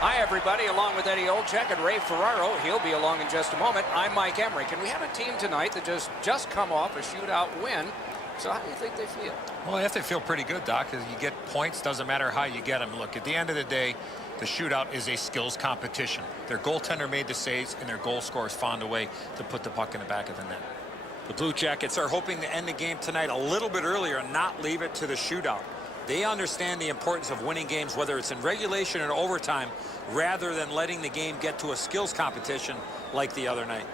Hi, everybody. Along with Eddie Olczyk and Ray Ferraro, he'll be along in just a moment. I'm Mike Emmerich, and we have a team tonight that just come off a shootout win. So how do you think they feel? Well, I have to feel pretty good, Doc, because you get points. Doesn't matter how you get them. Look, at the end of the day, the shootout is a skills competition. Their goaltender made the saves, and their goal scorers found a way to put the puck in the back of the net. The Blue Jackets are hoping to end the game tonight a little bit earlier and not leave it to the shootout. They understand the importance of winning games, whether it's in regulation or overtime, rather than letting the game get to a skills competition like the other night.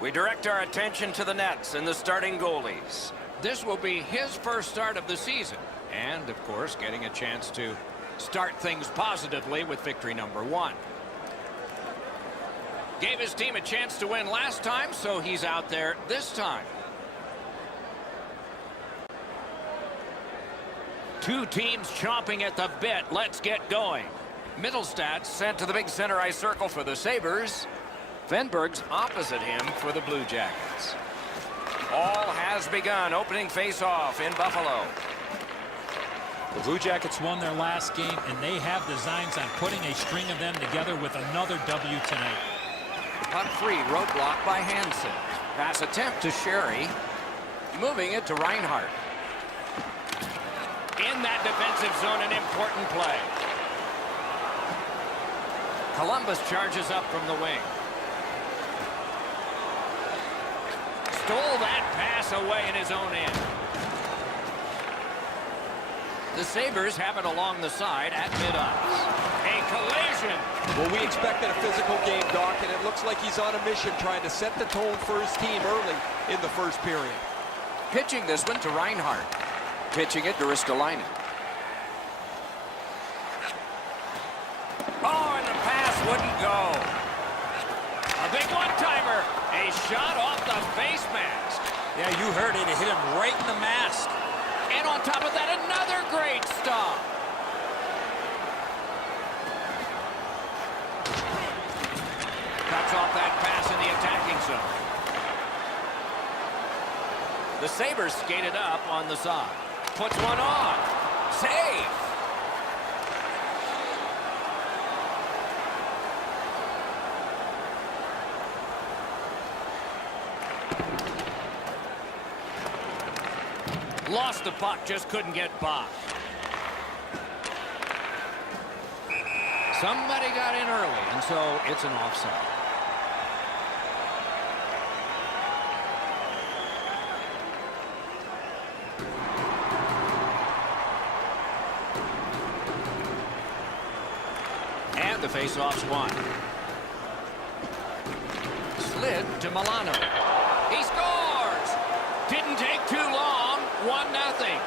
We direct our attention to the nets and the starting goalies. This will be his first start of the season, and, of course, getting a chance to start things positively with victory number 1. Gave his team a chance to win last time, so he's out there this time. Two teams chomping at the bit. Let's get going. Mittelstadt sent to the big center ice circle for the Sabres. Venberg's opposite him for the Blue Jackets. All has begun. Opening face-off in Buffalo. The Blue Jackets won their last game, and they have designs on putting a string of them together with another W tonight. Puck free, roadblock by Hansen. Pass attempt to Sherry. Moving it to Reinhart. In that defensive zone, an important play. Columbus charges up from the wing. Stole that pass away in his own end. The Sabres have it along the side at mid-ice. A collision. Well, we expected a physical game, Doc, and it looks like he's on a mission trying to set the tone for his team early in the first period. Pitching this one to Reinhart. Pitching it to Ristolainen. Oh, and the pass wouldn't go. A big one-timer. A shot off the face mask. Yeah, you heard it. It hit him right in the mask. And on top of that, another great stop. Cuts off that pass in the attacking zone. The Sabres skated up on the side. Puts one on. Save. Lost the puck, just couldn't get by. Somebody got in early, and so it's an offside. And the face-off's won. Slid to Milano. He scores! Didn't take too long. 1-0.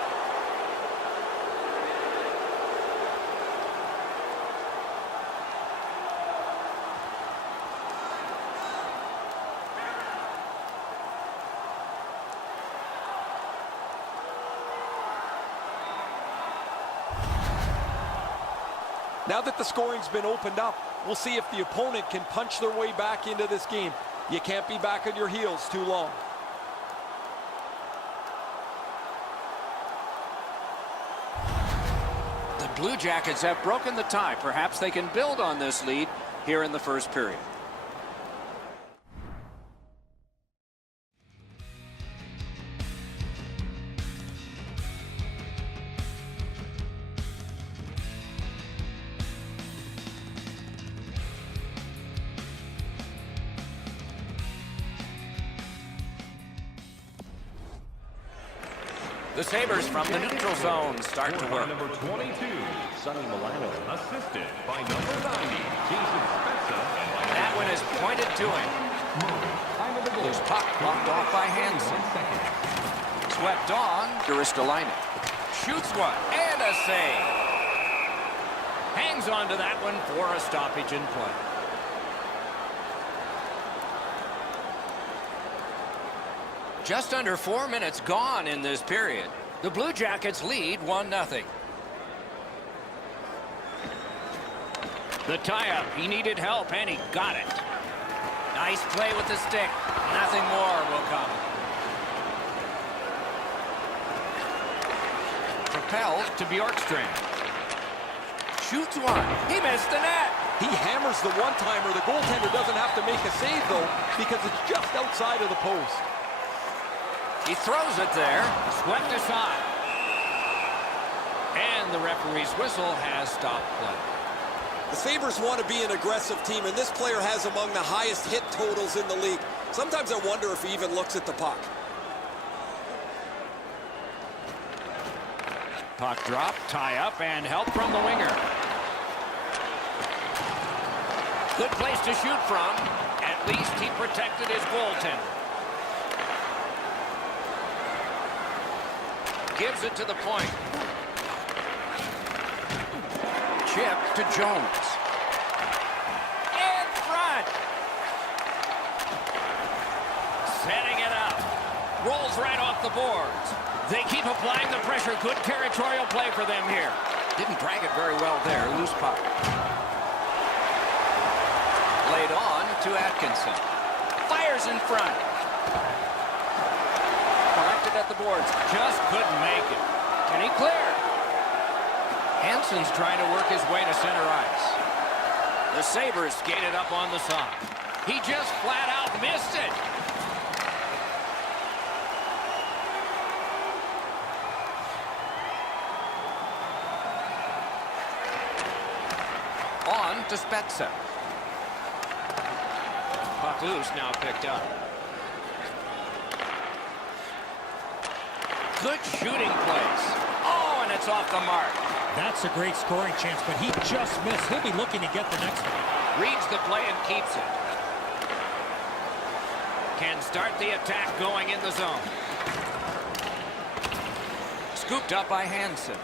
Now that the scoring's been opened up, we'll see if the opponent can punch their way back into this game. You can't be back on your heels too long. The Blue Jackets have broken the tie. Perhaps they can build on this lead here in the first period. The Sabres from the neutral zone start to work. Number 22, Sonny Milano, assisted by number 90, Jason Spezza. That one is pointed to him. Loose puck blocked off by Hansen. Swept on to Ristolainen. Shoots one and a save. Hangs on to that one for a stoppage in play. Just under 4 minutes gone in this period. The Blue Jackets lead 1-0. The tie-up. He needed help, and he got it. Nice play with the stick. Nothing more will come. Propelled to Bjorkstrand. Shoots one. He missed the net. He hammers the one-timer. The goaltender doesn't have to make a save, though, because it's just outside of the post. He throws it there. Swept aside. And the referee's whistle has stopped play. The Sabres want to be an aggressive team, and this player has among the highest hit totals in the league. Sometimes I wonder if he even looks at the puck. Puck drop, tie up, and help from the winger. Good place to shoot from. At least he protected his goaltender. Gives it to the point. Chip to Jones. In front. Setting it up. Rolls right off the boards. They keep applying the pressure. Good territorial play for them here. Didn't drag it very well there. Loose puck. Laid on to Atkinson. Fires in front. Collected at the boards. Just couldn't make it. Can he clear? Hansen's trying to work his way to center ice. The Sabres skated up on the side. He just flat out missed it. On to Spezza. Puck loose, now picked up. Good shooting place. Oh, and it's off the mark. That's a great scoring chance, but he just missed. He'll be looking to get the next one. Reads the play and keeps it. Can start the attack going in the zone. Scooped up by Hansen.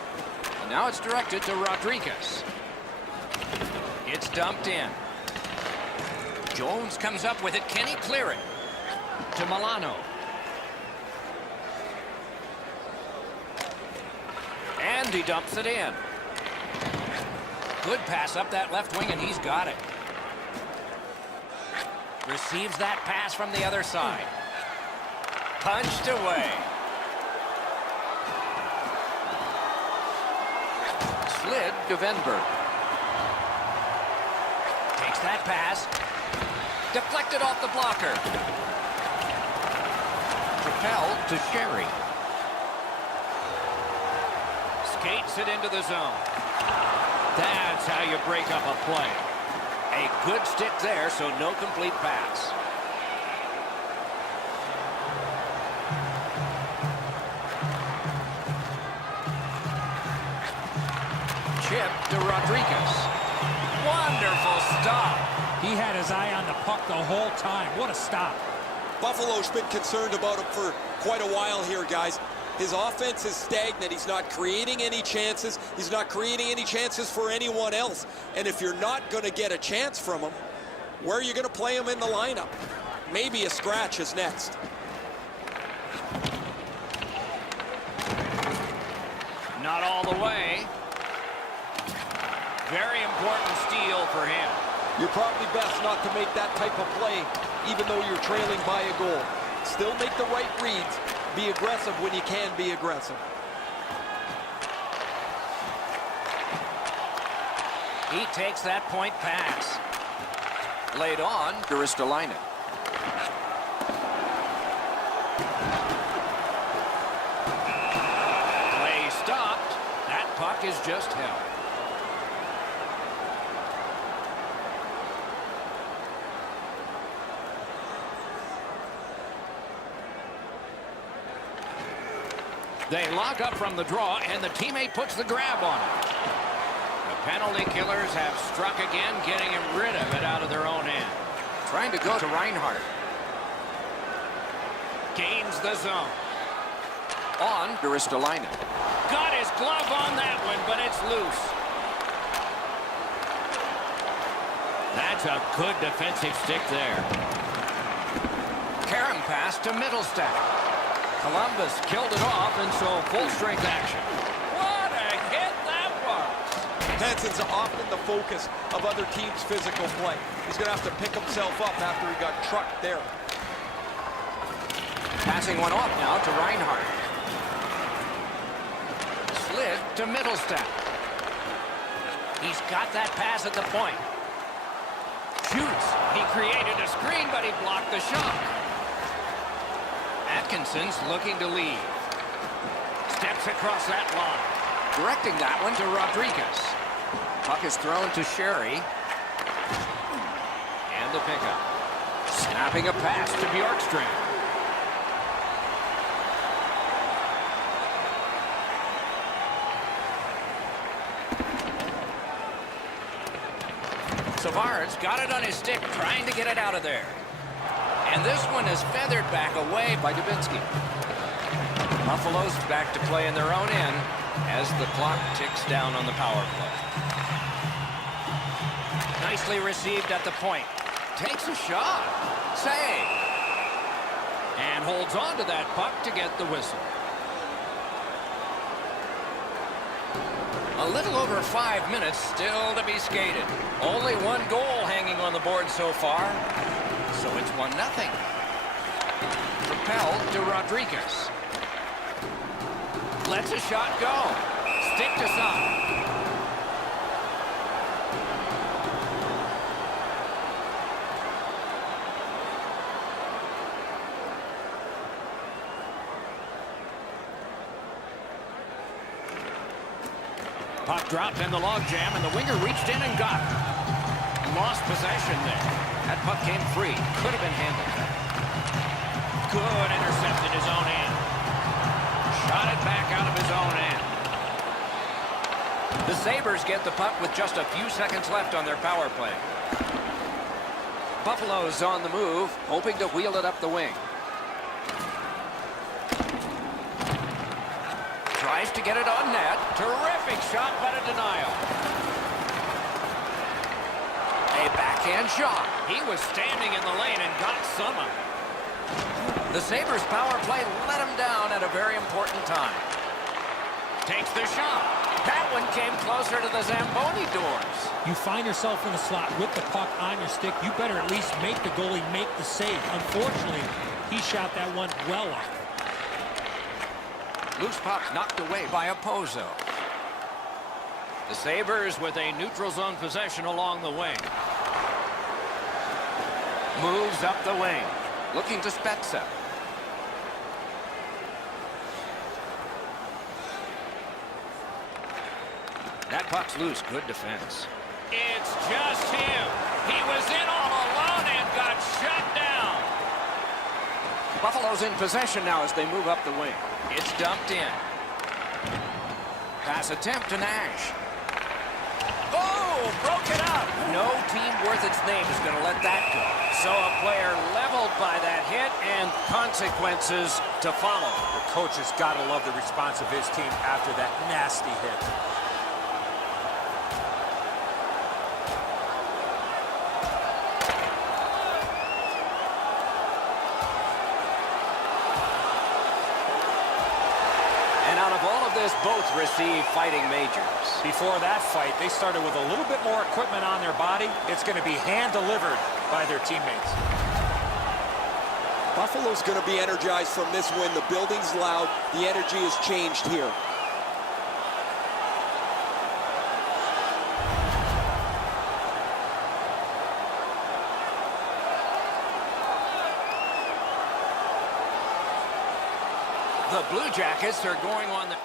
And now it's directed to Rodriguez. It's dumped in. Jones comes up with it. Can he clear it? To Milano. And he dumps it in. Good pass up that left wing, and he's got it. Receives that pass from the other side. Punched away. Slid to Venberg. Takes that pass. Deflected off the blocker. Propelled to Sherry. Skates it into the zone. That's how you break up a play. A good stick there, so no complete pass. Chip to Rodriguez. Wonderful stop. He had his eye on the puck the whole time. What a stop. Buffalo's been concerned about him for quite a while here, guys. His offense is stagnant. He's not creating any chances. He's not creating any chances for anyone else. And if you're not going to get a chance from him, where are you going to play him in the lineup? Maybe a scratch is next. Not all the way. Very important steal for him. You're probably best not to make that type of play, even though you're trailing by a goal. Still make the right reads. Be aggressive when you can be aggressive. He takes that point pass. Laid on to Ristolainen. Play stopped. That puck is just held. They lock up from the draw, and the teammate puts the grab on it. The penalty killers have struck again, getting rid of it out of their own end. Trying to go to Reinhart. Gains the zone. On to Ristolainen. Got his glove on that one, but it's loose. That's a good defensive stick there. Karam pass to Middlestat. Columbus killed it off, and so full-strength action. What a hit that was! Hansen's often the focus of other teams' physical play. He's going to have to pick himself up after he got trucked there. Passing one off now to Reinhart. Slid to Middlestat. He's got that pass at the point. Shoots. He created a screen, but he blocked the shot. Atkinson's looking to lead. Steps across that line. Directing that one to Rodriguez. Puck is thrown to Sherry. And the pickup. Snapping a pass to Bjorkstrand. Sabres got it on his stick, trying to get it out of there. And this one is feathered back away by Dubinsky. Buffalo's back to play in their own end as the clock ticks down on the power play. Nicely received at the point. Takes a shot. Save. And holds on to that puck to get the whistle. A little over 5 minutes still to be skated. Only one goal hanging on the board so far. So it's 1-0. Propelled to Rodriguez. Lets a shot go. Stick to side. Puck dropped in the logjam, and the winger reached in and got it. Lost possession there. That puck came free. Could have been handled better. Good intercept in his own end. Shot it back out of his own end. The Sabres get the puck with just a few seconds left on their power play. Buffalo's on the move, hoping to wheel it up the wing. Tries to get it on net. Terrific shot, but a denial. A backhand shot. He was standing in the lane and got some of it. The Sabres power play let him down at a very important time. Takes the shot. That one came closer to the Zamboni doors. You find yourself in the slot with the puck on your stick, you better at least make the goalie make the save. Unfortunately, he shot that one well off. Loose puck knocked away by Opozo. The Sabres with a neutral zone possession along the wing. Moves up the wing. Looking to Spezza. That puck's loose. Good defense. It's just him. He was in all alone and got shut down. Buffalo's in possession now as they move up the wing. It's dumped in. Pass attempt to Nash. Oh, broke it up. No team worth its name is going to let that go. So a player leveled by that hit and consequences to follow. The coach has got to love the response of his team after that nasty hit. Both receive fighting majors. Before that fight, they started with a little bit more equipment on their body. It's going to be hand-delivered by their teammates. Buffalo's going to be energized from this win. The building's loud. The energy has changed here. The Blue Jackets are going on the...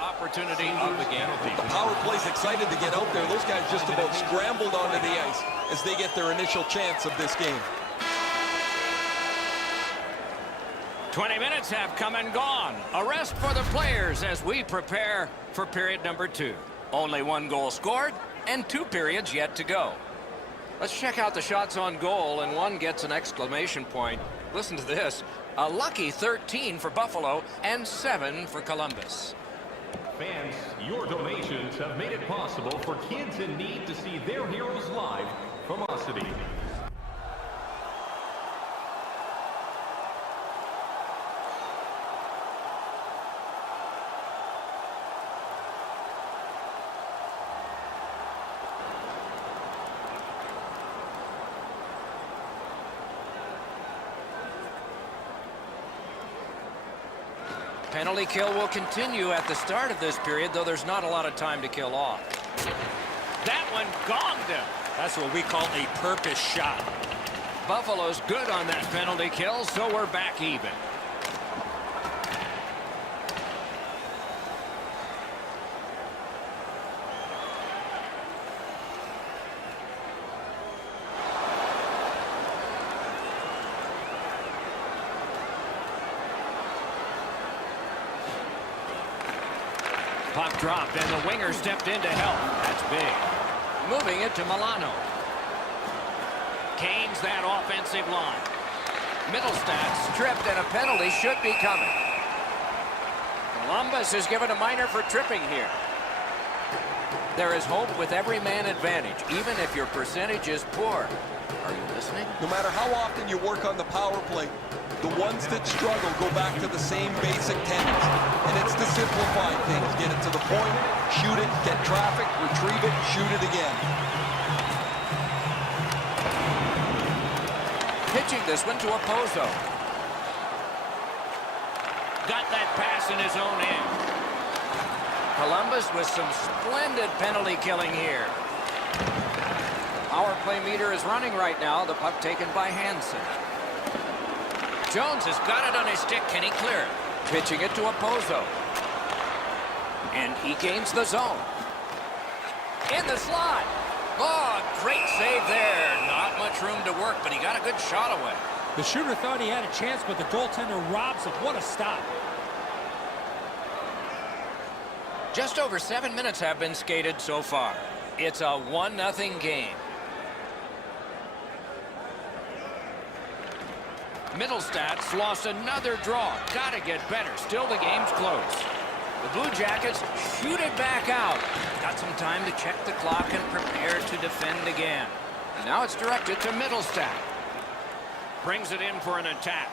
opportunity of the game. The power play's excited to get out there. Those guys just about scrambled onto the ice as they get their initial chance of this game. 20 minutes have come and gone. A rest for the players as we prepare for period number 2. Only 1 goal scored and 2 periods yet to go. Let's check out the shots on goal, and one gets an exclamation point. Listen to this. A lucky 13 for Buffalo and 7 for Columbus. Fans, your donations have made it possible for kids in need to see their heroes live from our city. penalty kill will continue at the start of this period, though there's not a lot of time to kill off. That one gonged him. That's what we call a purpose shot. Buffalo's good on that penalty kill, so we're back even. Puck dropped, and the winger stepped in to help. That's big. Moving it to Milano. Canes that offensive line. Middlestat stripped, and a penalty should be coming. Columbus is given a minor for tripping here. There is hope with every man advantage, even if your percentage is poor. Are you listening? No matter how often you work on the power play, the ones that struggle go back to the same basic tenets. And it's to simplify things. Get it to the point, shoot it, get traffic, retrieve it, shoot it again. Pitching this one to Opozo. Got that pass in his own end. Columbus with some splendid penalty killing here. Power play meter is running right now. The puck taken by Hansen. Jones has got it on his stick. Can he clear it? Pitching it to Opozo. And he gains the zone. In the slot. Oh, great save there. Not much room to work, but he got a good shot away. The shooter thought he had a chance, but the goaltender robs him. What a stop. Just over 7 minutes have been skated so far. It's a 1-0 game. Middlestat's lost another draw. Gotta get better. Still the game's close. The Blue Jackets shoot it back out. Got some time to check the clock and prepare to defend again. And now it's directed to Middlestat. Brings it in for an attack.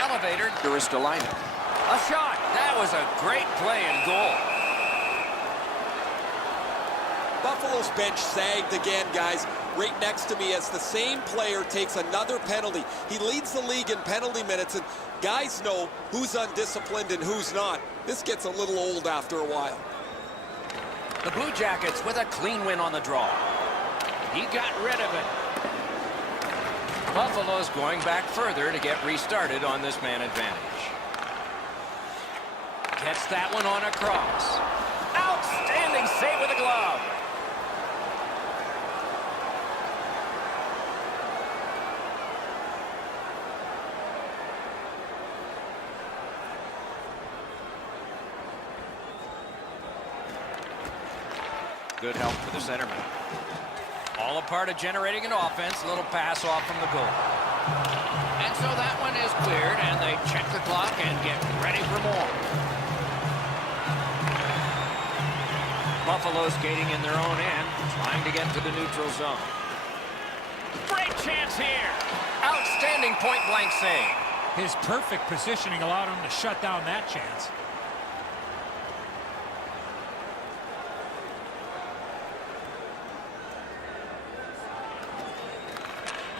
Elevator to Ristolainen. A shot. That was a great play and goal. Buffalo's bench sagged again, guys. Right next to me as the same player takes another penalty. He leads the league in penalty minutes, and guys know who's undisciplined and who's not. This gets a little old after a while. The Blue Jackets with a clean win on the draw. He got rid of it. Buffalo's going back further to get restarted on this man advantage. Gets that one on a cross. Outstanding save with a glove. Good help for the centerman. All a part of generating an offense. A little pass off from the goal. And so that one is cleared, and they check the clock and get ready for more. Buffalo skating in their own end, trying to get to the neutral zone. Great chance here. Outstanding point-blank save. His perfect positioning allowed him to shut down that chance.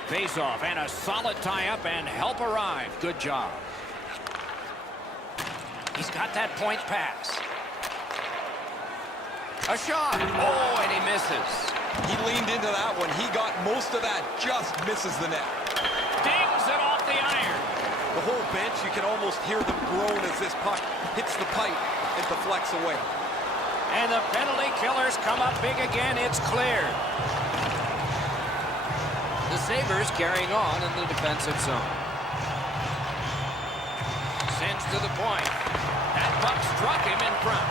Face-off and a solid tie-up and help arrive. Good job. He's got that point pass. A shot. Oh, and he misses. He leaned into that one. He got most of that, just misses the net. Dings it off the iron. The whole bench, you can almost hear them groan as this puck hits the pipe and deflects away. And the penalty killers come up big again. It's cleared. The Sabres carrying on in the defensive zone. Sends to the point. That puck struck him in front.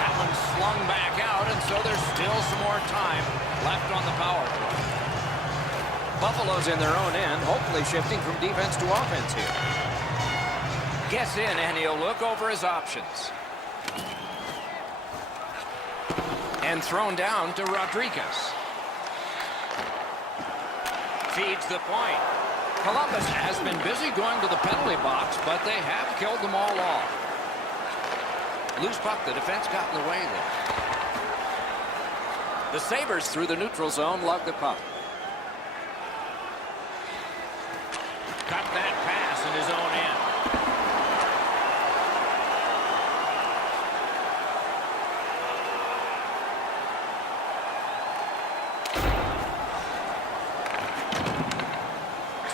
That one slung back out, and so there's still some more time left on the power play. Buffalo's in their own end, hopefully shifting from defense to offense here. Gets in, and he'll look over his options. And thrown down to Rodriguez. Feeds the point. Columbus has been busy going to the penalty box, but they have killed them all off. Loose puck, the defense got in the way there. The Sabres through the neutral zone lug the puck. Got that pass in his own end.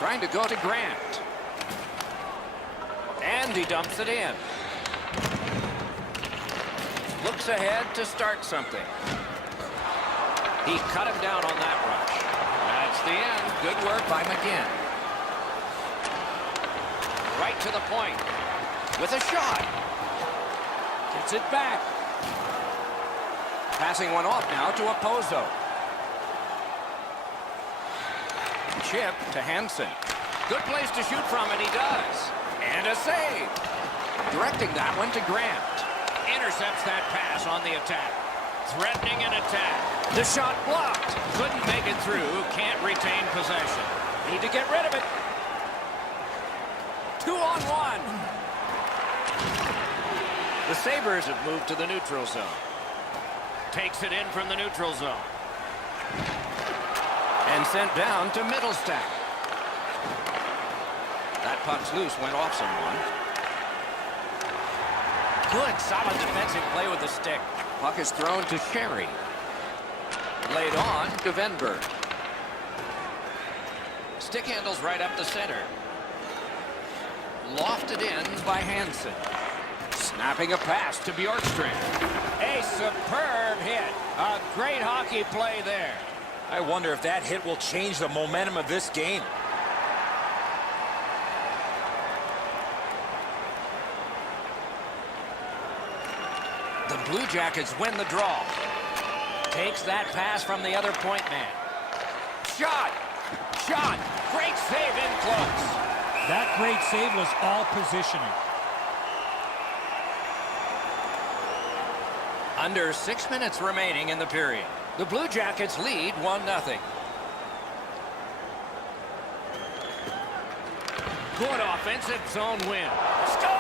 Trying to go to Grant. And he dumps it in. Looks ahead to start something. He cut him down on that rush. That's the end. Good work by McGinn. Right to the point. With a shot. Gets it back. Passing one off now to Opozo. Chip to Hansen. Good place to shoot from, and he does. And a save. Directing that one to Grant. Intercepts that pass on the attack. Threatening an attack. The shot blocked. Couldn't make it through. Can't retain possession. Need to get rid of it. 2-on-1. The Sabres have moved to the neutral zone. Takes it in from the neutral zone. And sent down to Middlestack. That puck's loose, went off someone. Good, solid defensive play with the stick. Puck is thrown to Sherry. Laid on to Venberg. Stick handles right up the center. Lofted in by Hansen. Snapping a pass to Bjorkstrand. A superb hit. A great hockey play there. I wonder if that hit will change the momentum of this game. The Blue Jackets win the draw. Takes that pass from the other point man. Shot! Shot! Great save in close. That great save was all positioning. Under 6 minutes remaining in the period. The Blue Jackets lead 1-0. Good offensive zone win. Score!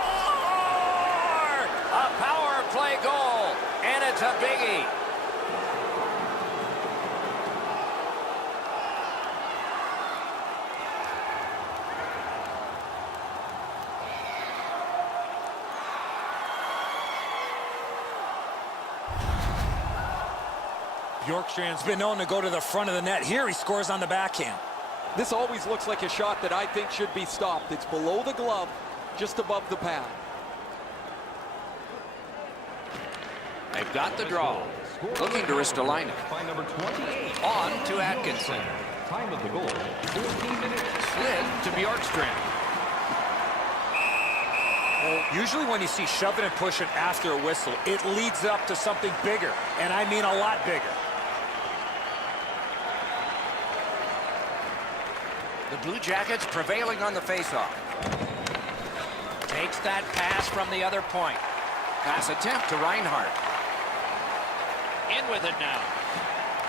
A power play goal, and it's a biggie. Bjorkstrand's been known to go to the front of the net. Here he scores on the backhand. This always looks like a shot that I think should be stopped. It's below the glove, just above the pad. They've got the draw. Looking to Ristolainen. By number 28. On to Atkinson. Time of the goal, 14 minutes. Slid to Bjorkstrand. Usually when you see shove it and push it after a whistle, it leads up to something bigger, and I mean a lot bigger. The Blue Jackets prevailing on the faceoff. Takes that pass from the other point. Pass attempt to Reinhart. In with it now.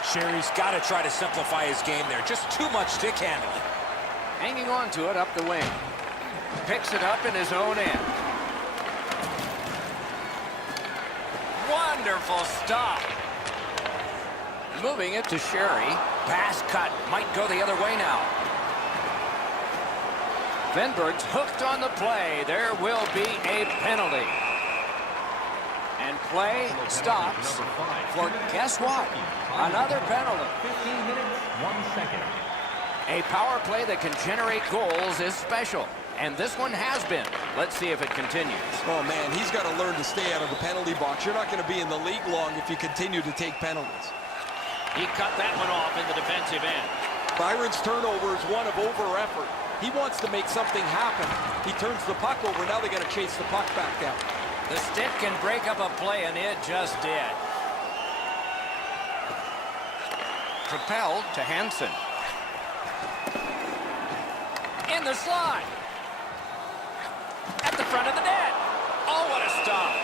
Sherry's got to try to simplify his game there. Just too much stick handling. Hanging on to it up the wing. Picks it up in his own end. Wonderful stop. Moving it to Sherry. Pass cut. Might go the other way now. Venberg's hooked on the play. There will be a penalty. And play stops for, guess what? Another penalty. 15 minutes, 1 second. A power play that can generate goals is special. And this one has been. Let's see if it continues. Oh, man, he's got to learn to stay out of the penalty box. You're not going to be in the league long if you continue to take penalties. He cut that one off in the defensive end. Byron's turnover is one of over-effort. He wants to make something happen. He turns the puck over. Now they got to chase the puck back down. The stick can break up a play, and it just did. Propelled to Hansen. In the slot. At the front of the net. Oh, what a stop.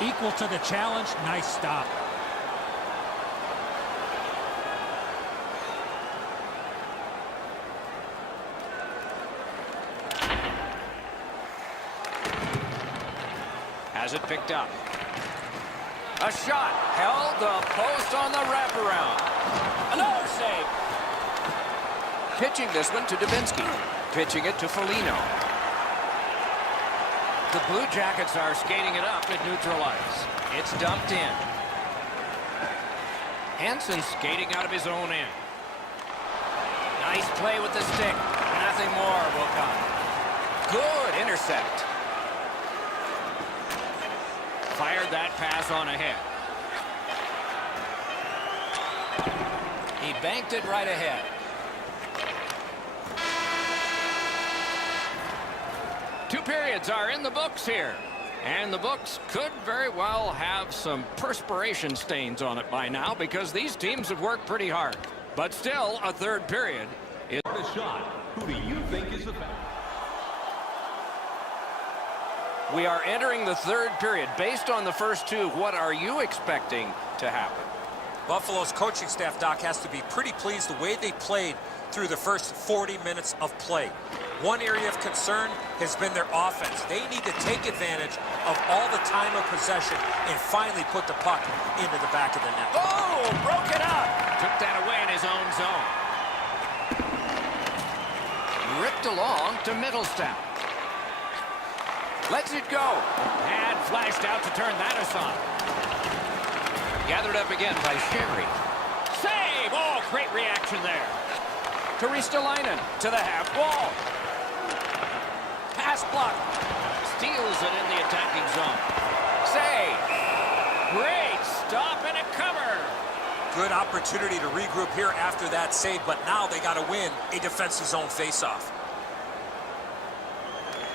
Equal to the challenge. Nice stop. Has it picked up. A shot. Held the post on the wraparound. Another save. Pitching this one to Dubinsky. Pitching it to Foligno. The Blue Jackets are skating it up at neutral ice. It's dumped in. Hansen skating out of his own end. Nice play with the stick. And a something more will come. Good intercept. Fired that pass on ahead. He banked it right ahead. Two periods are in the books here. And the books could very well have some perspiration stains on it by now because these teams have worked pretty hard. But still, a third period is A shot. Who do you think is the best? We are entering the third period. Based on the first two, what are you expecting to happen? Buffalo's coaching staff, Doc, has to be pretty pleased the way they played through the first 40 minutes of play. One area of concern has been their offense. They need to take advantage of all the time of possession and finally put the puck into the back of the net. Oh, broke it up. Took that away in his own zone. Ripped along to Middlestep. Lets it go. Pad flashed out to turn that aside. Gathered up again by Sherry. Save! Oh, great reaction there. To Ristolainen to the half wall. Pass block. Steals it in the attacking zone. Save. Great stop and a cover. Good opportunity to regroup here after that save, but now they got to win a defensive zone faceoff.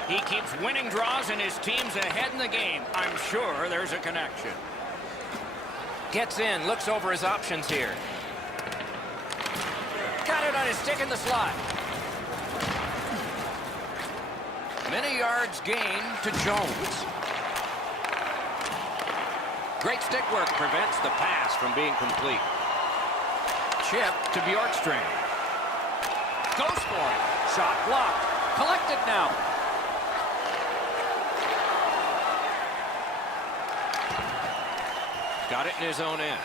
He keeps winning draws and his team's ahead in the game. I'm sure there's a connection. Gets in, looks over his options here. Got it on his stick in the slot. Many yards gained to Jones. Great stick work prevents the pass from being complete. Chip to Bjorkstrand. Goes for it. Shot blocked. Collected now. Got it in his own end.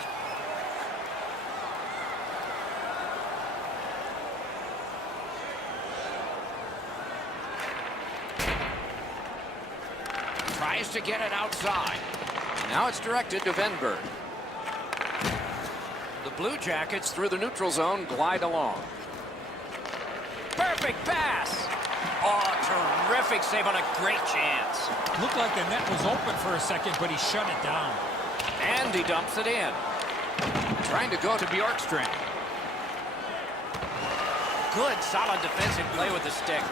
Tries to get it outside. Now it's directed to Venberg. The Blue Jackets through the neutral zone glide along. Perfect pass. Oh, terrific save on a great chance. Looked like the net was open for a second, but he shut it down. And he dumps it in. Trying to go to Bjorkstrand. Good, solid defensive play with the stick.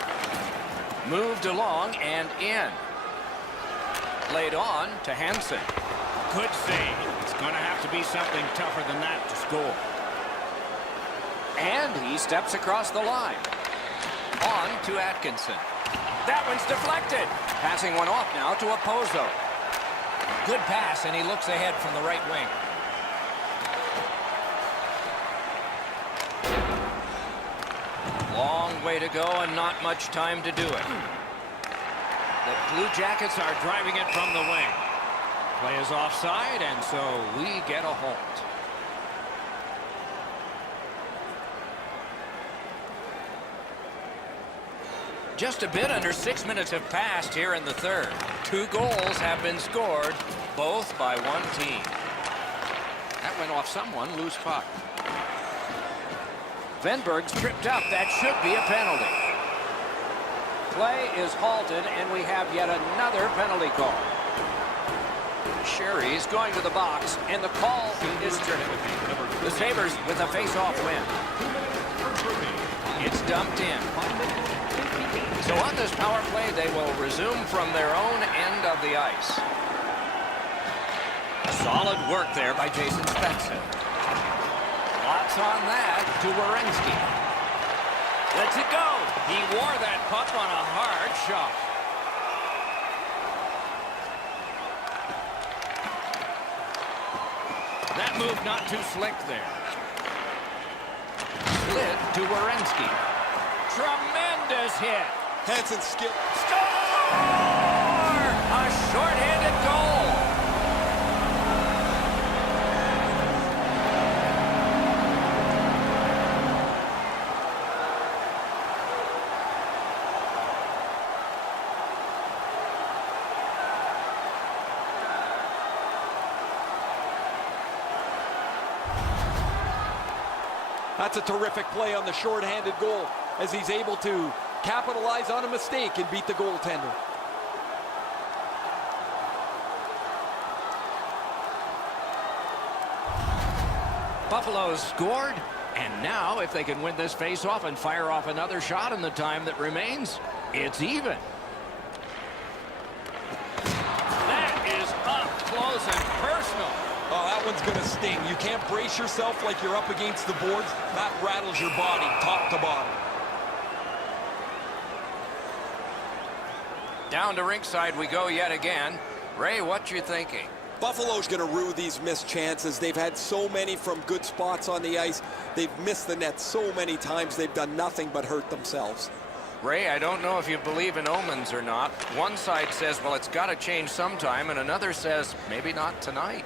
Moved along and in. Played on to Hansen. Good save. It's going to have to be something tougher than that to score. And he steps across the line. On to Atkinson. That one's deflected. Passing one off now to Opozo. Good pass, and he looks ahead from the right wing. Long way to go and not much time to do it. The Blue Jackets are driving it from the wing. Play is offside, and so we get a halt. Just a bit under 6 minutes have passed here in the third. 2 goals have been scored, both by one team. That went off someone, loose puck. Venberg's tripped up. That should be a penalty. Play is halted, and we have yet another penalty call. Sherry's going to the box, and the call is the Sabres with a face-off win. It's dumped in. So on this power play, they will resume from their own end of the ice. Solid work there by Jason Svensson. Lots on that to Werenski. Lets it go. He wore that puck on a hard shot. That move not too slick there. Slid to Werenski. Tremendous hit. Hansen skip. Score! A short-handed goal. That's a terrific play on the short-handed goal as he's able to capitalize on a mistake and beat the goaltender. Buffalo's scored, and now if they can win this face-off and fire off another shot in the time that remains, it's even. That is up close and personal. Oh, that one's going to sting. You can't brace yourself like you're up against the boards. That rattles your body top to bottom. Down to rinkside we go yet again. Ray, what you thinking? Buffalo's going to rue these missed chances. They've had so many from good spots on the ice. They've missed the net so many times. They've done nothing but hurt themselves. Ray, I don't know if you believe in omens or not. One side says, well, it's got to change sometime, and another says, maybe not tonight.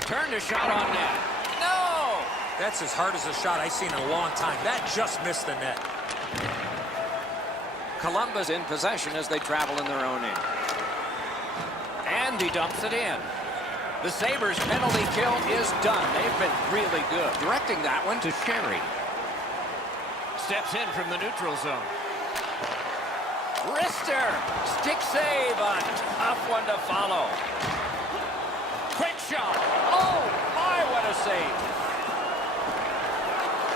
Turned a shot on net. No! That's as hard as a shot I've seen in a long time. That just missed the net. Columbus in possession as they travel in their own end. And he dumps it in. The Sabres penalty kill is done. They've been really good. Directing that one to Sherry. Steps in from the neutral zone. Rister. Stick save. A tough one to follow. Quick shot. Oh, my, what a save.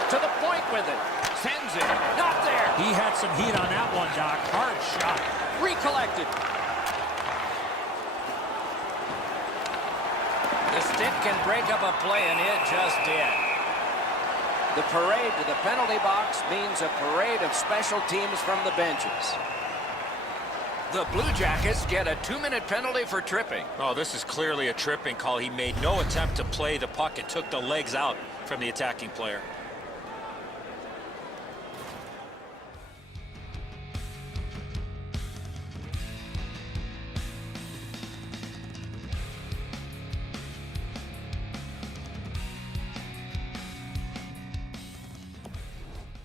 To the point with it. Sends it. Not there. He had some heat on that one, Doc. Hard shot. Recollected. The stick can break up a play, and it just did. The parade to the penalty box means a parade of special teams from the benches. The Blue Jackets get a 2-minute penalty for tripping. Oh, this is clearly a tripping call. He made no attempt to play the puck and took the legs out from the attacking player.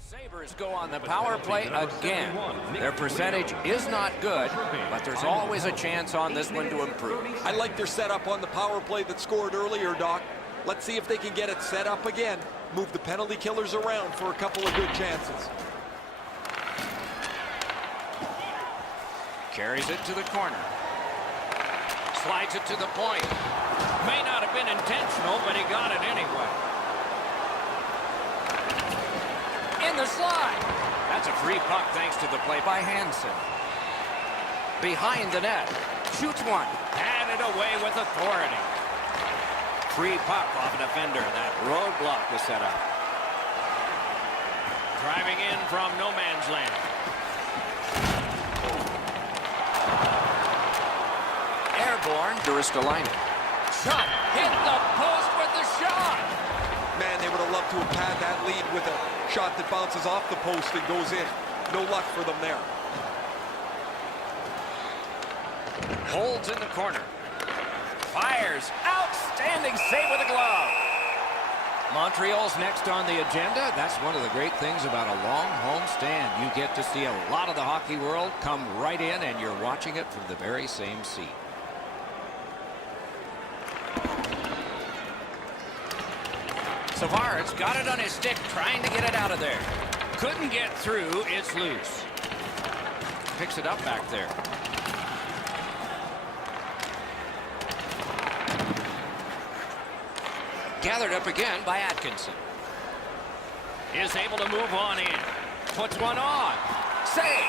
Sabres go on the power play again. Their percentage is not good, but there's always a chance on this one to improve. I like their setup on the power play that scored earlier, Doc. Let's see if they can get it set up again. Move the penalty killers around for a couple of good chances. Carries it to the corner. Slides it to the point. May not have been intentional, but he got it anyway. In the slide. That's a free puck thanks to the play by Hansen. Behind the net. Shoots one. Had it away with authority. Free puck off a defender. That roadblock was set up. Driving in from no man's land. Airborne. Duristolainen. Shot. Hit the post with the shot. Man, they would have loved to have had that lead with a shot that bounces off the post and goes in. No luck for them there. Holds in the corner. Fires. Outstanding save with a glove. Montreal's next on the agenda. That's one of the great things about a long home stand. You get to see a lot of the hockey world come right in, and you're watching it from the very same seat. Savard's got it on his stick, trying to get it out of there. Couldn't get through. It's loose. Picks it up back there. Gathered up again by Atkinson. Is able to move on in. Puts one on. Save.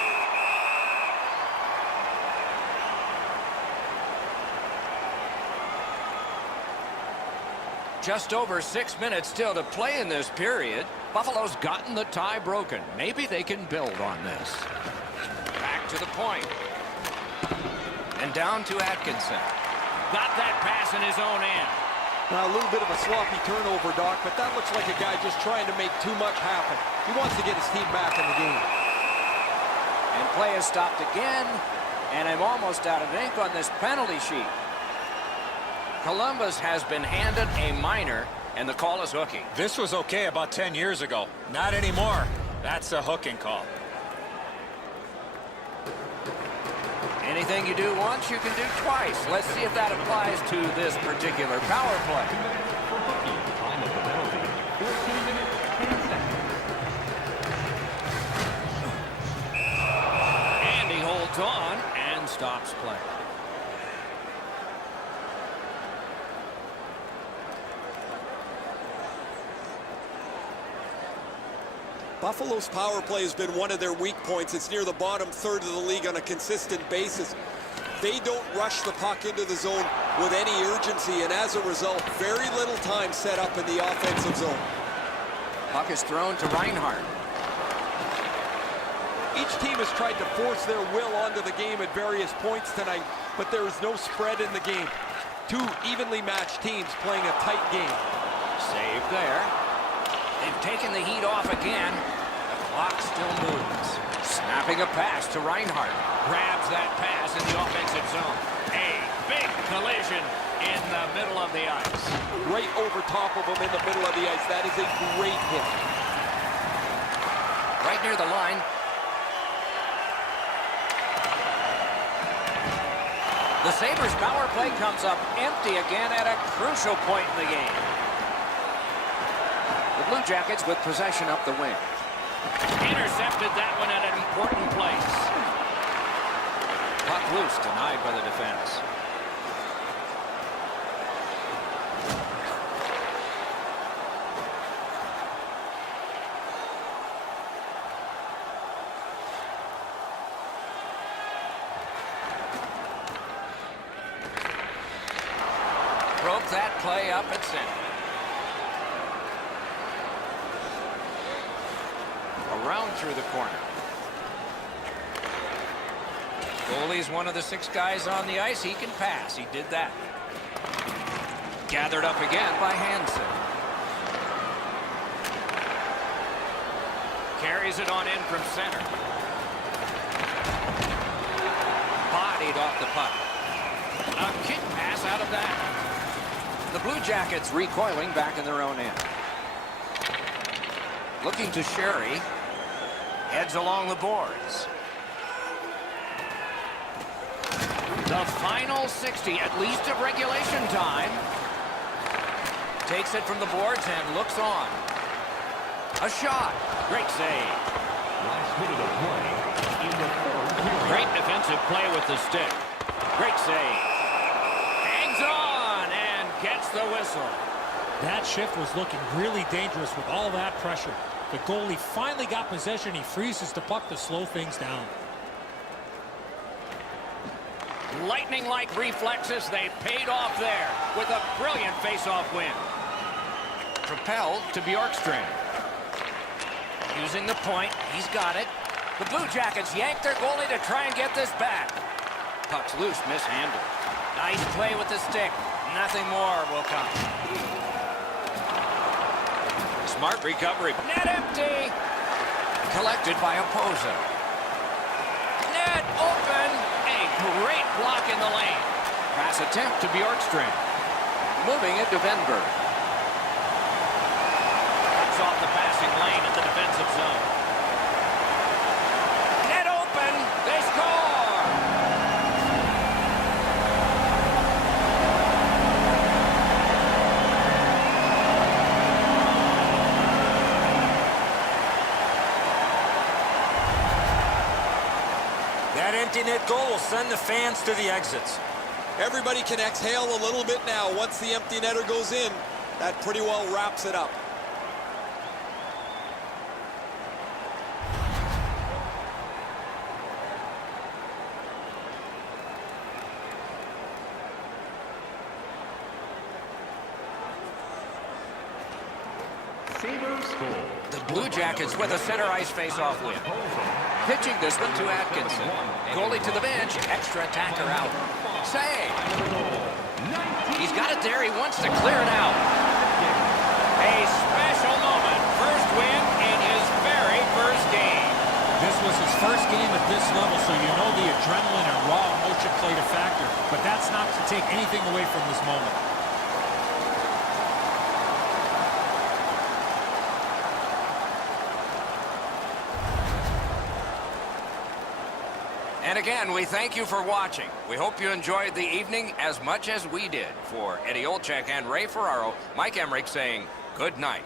Just over 6 minutes still to play in this period. Buffalo's gotten the tie broken. Maybe they can build on this. Back to the point. And down to Atkinson. Got that pass in his own end. Now, a little bit of a sloppy turnover, Doc, but that looks like a guy just trying to make too much happen. He wants to get his team back in the game. And play is stopped again. And I'm almost out of ink on this penalty sheet. Columbus has been handed a minor, and the call is hooking. This was okay about 10 years ago. Not anymore. That's a hooking call. Anything you do once, you can do twice. Let's see if that applies to this particular power play. 2 minutes for hooking. Time of the penalty, 14 minutes, 10 seconds. stops play. Buffalo's power play has been one of their weak points. It's near the bottom third of the league on a consistent basis. They don't rush the puck into the zone with any urgency, and as a result, very little time set up in the offensive zone. Puck is thrown to Reinhart. Each team has tried to force their will onto the game at various points tonight, but there is no spread in the game. Two evenly matched teams playing a tight game. Save there. They've taken the heat off again. The clock still moves. Snapping a pass to Reinhart. Grabs that pass in the offensive zone. A big collision in the middle of the ice. Right over top of him in the middle of the ice. That is a great hit. Right near the line. The Sabres power play comes up empty again at a crucial point in the game. The Blue Jackets with possession up the wing. Intercepted that one at an important place. Puck loose, denied by the defense. Broke that play up at center. Around through the corner. Goalie's one of the 6 guys on the ice. He can pass. He did that. Gathered up again by Hansen. Carries it on in from center. Bodied off the puck. A kick pass out of that. The Blue Jackets recoiling back in their own end. Looking to Sherry. Heads along the boards. The final 60, at least of regulation time. Takes it from the boards and looks on. A shot. Great save. Last minute of play in the third period. Great defensive play with the stick. Great save. Hangs on and gets the whistle. That shift was looking really dangerous with all that pressure. The goalie finally got possession. He freezes the puck to slow things down. Lightning-like reflexes, they paid off there with a brilliant face-off win. Propelled to Bjorkstrand. Using the point, he's got it. The Blue Jackets yank their goalie to try and get this back. Puck's loose, mishandled. Nice play with the stick. Nothing more will come. Smart recovery. Net empty. Collected by Opoza. Net open. A great block in the lane. Pass attempt to Bjorkstrand. Moving it to Venberg. Cuts off the passing lane in the defensive zone. Net open. They score. That empty net goal will send the fans to the exits. Everybody can exhale a little bit now. Once the empty netter goes in, that pretty well wraps it up. Sabres score. The Blue Jackets with a center ice face-off win. Pitching this one to Atkinson. Goalie to the bench. Extra attacker out. Save. He's got it there. He wants to clear it out. A special moment. First win in his very first game. This was his first game at this level, so you know the adrenaline and raw emotion played a factor. But that's not to take anything away from this moment. And again, we thank you for watching. We hope you enjoyed the evening as much as we did. For Eddie Olczyk and Ray Ferraro, Mike Emmerich saying good night.